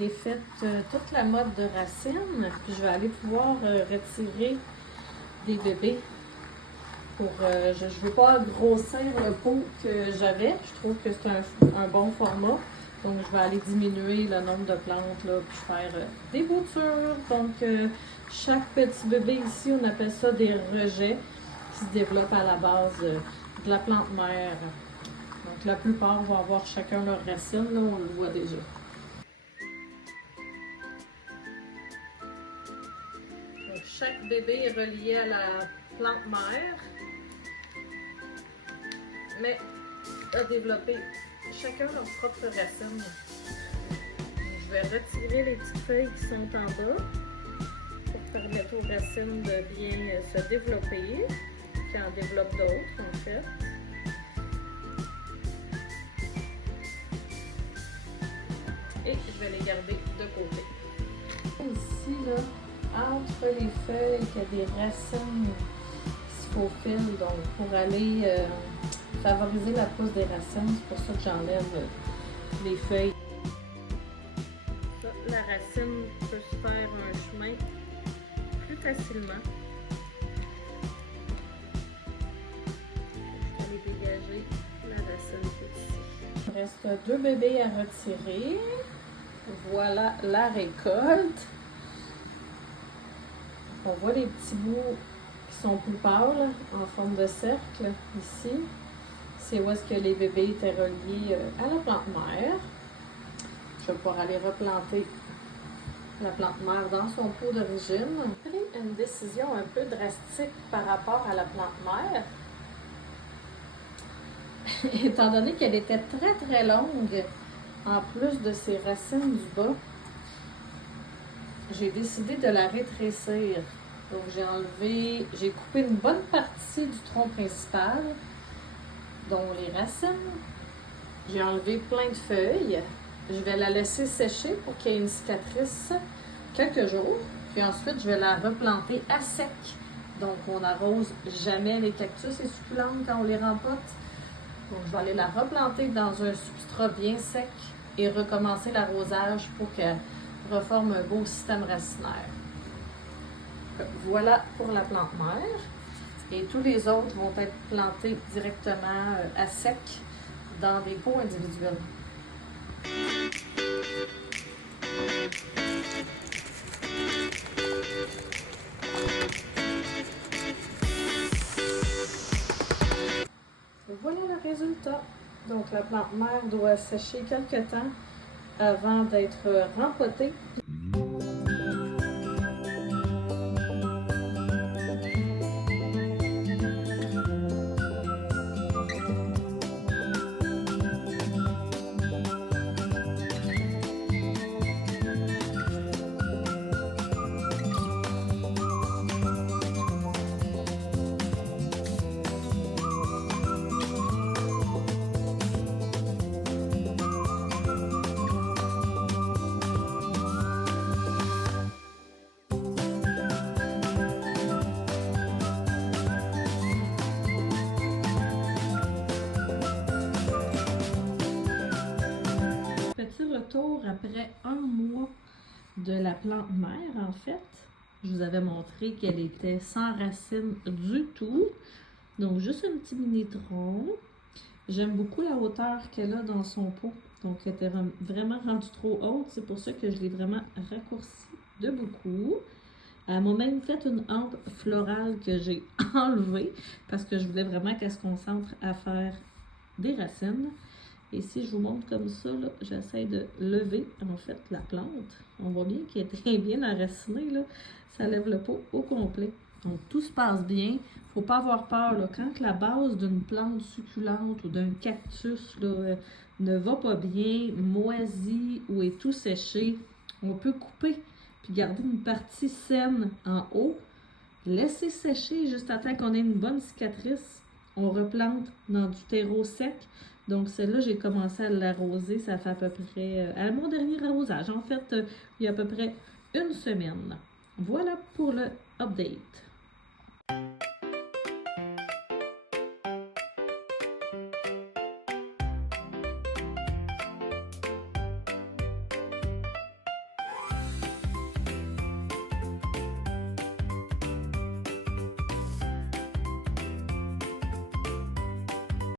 défait toute la mode de racines, puis je vais aller pouvoir retirer des bébés. Je ne veux pas grossir le pot que j'avais. Je trouve que c'est un bon format. Donc, je vais aller diminuer le nombre de plantes, là, puis faire des boutures. Donc, chaque petit bébé ici, on appelle ça des rejets qui se développent à la base de la plante mère. Donc, la plupart vont avoir chacun leurs racines. Là, on le voit déjà. Donc, chaque bébé est relié à la plante mère, mais a développé chacun leur propre racine. Je vais retirer les petites feuilles qui sont en bas pour permettre aux racines de bien se développer, qui en développent d'autres en fait. Et je vais les garder de côté. Ici, là, entre les feuilles, il y a des racines qui se faufilent, donc pour aller favoriser la pousse des racines, c'est pour ça que j'enlève les feuilles. Ça, la racine peut se faire un chemin plus facilement. Je vais aller dégager la racine ici. Il reste 2 bébés à retirer. Voilà la récolte. On voit les petits bouts qui sont plus pâles en forme de cercle ici. C'est où est-ce que les bébés étaient reliés à la plante mère. Je vais pouvoir aller replanter la plante mère dans son pot d'origine. J'ai pris une décision un peu drastique par rapport à la plante mère. Étant donné qu'elle était très très longue, en plus de ses racines du bas, j'ai décidé de la rétrécir. Donc j'ai coupé une bonne partie du tronc principal, dont les racines. J'ai enlevé plein de feuilles. Je vais la laisser sécher pour qu'il y ait une cicatrice quelques jours. Puis ensuite, je vais la replanter à sec. Donc, on n'arrose jamais les cactus et succulentes quand on les rempote. Donc, je vais aller la replanter dans un substrat bien sec et recommencer l'arrosage pour qu'elle reforme un beau système racinaire. Voilà pour la plante mère. Et tous les autres vont être plantés directement à sec dans des pots individuels. Voilà le résultat. Donc la plante mère doit sécher quelques temps avant d'être rempotée. Retour après un mois de la plante mère, en fait. Je vous avais montré qu'elle était sans racines du tout. Donc, juste un petit mini tronc. J'aime beaucoup la hauteur qu'elle a dans son pot. Donc, elle était vraiment rendue trop haute. C'est pour ça que je l'ai vraiment raccourcie de beaucoup. Elle m'a même fait une hampe florale que j'ai enlevée parce que je voulais vraiment qu'elle se concentre à faire des racines. Et si je vous montre comme ça, j'essaie de lever en fait la plante. On voit bien qu'elle est très bien enracinée. Là. Ça lève le pot au complet. Donc tout se passe bien. Il ne faut pas avoir peur. Là. Quand la base d'une plante succulente ou d'un cactus là, ne va pas bien, moisi ou est tout séché, on peut couper puis garder une partie saine en haut. Laisser sécher juste à temps qu'on ait une bonne cicatrice. On replante dans du terreau sec. Donc, celle-là, j'ai commencé à l'arroser. Ça fait à peu près, à mon dernier arrosage, en fait, il y a à peu près une semaine. Voilà pour le update.